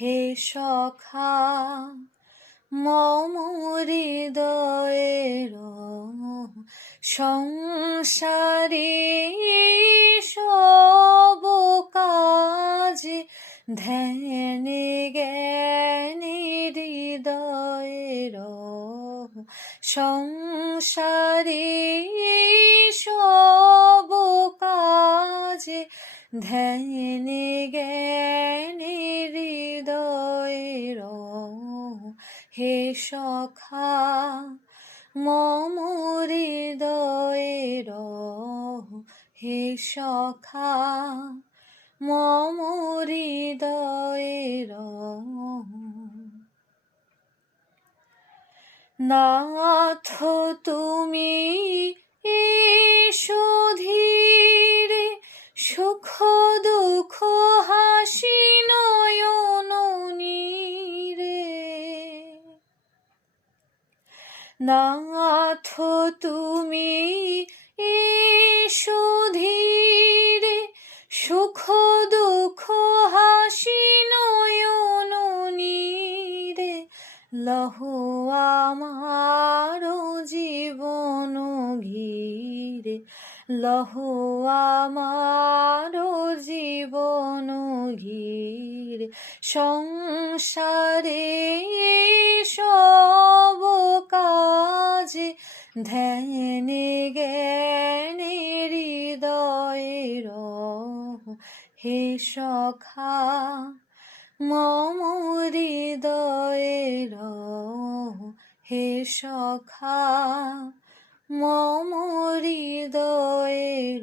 হে সখা, মম হৃদয়ের সংসারে সব কাজে ধ্যানে জ্ঞানে হৃদয়ের সংসারে সব কাজে ধ্যানে জ্ঞানে হে সখা মম হৃদয়ের হে সখা মম হৃদয়ের নাথ তুমি নাথ তুমি এসো ধীরে সুখ দুঃখ হাসি নয়ন লহ আমার জীবন ঘিরে, লহ আমার জীবন ঘিরে। সংসারে ধ্যানে জ্ঞানে হৃদয়ের হে সখা মম হৃদয়ের হে সখা মম হৃদয়ের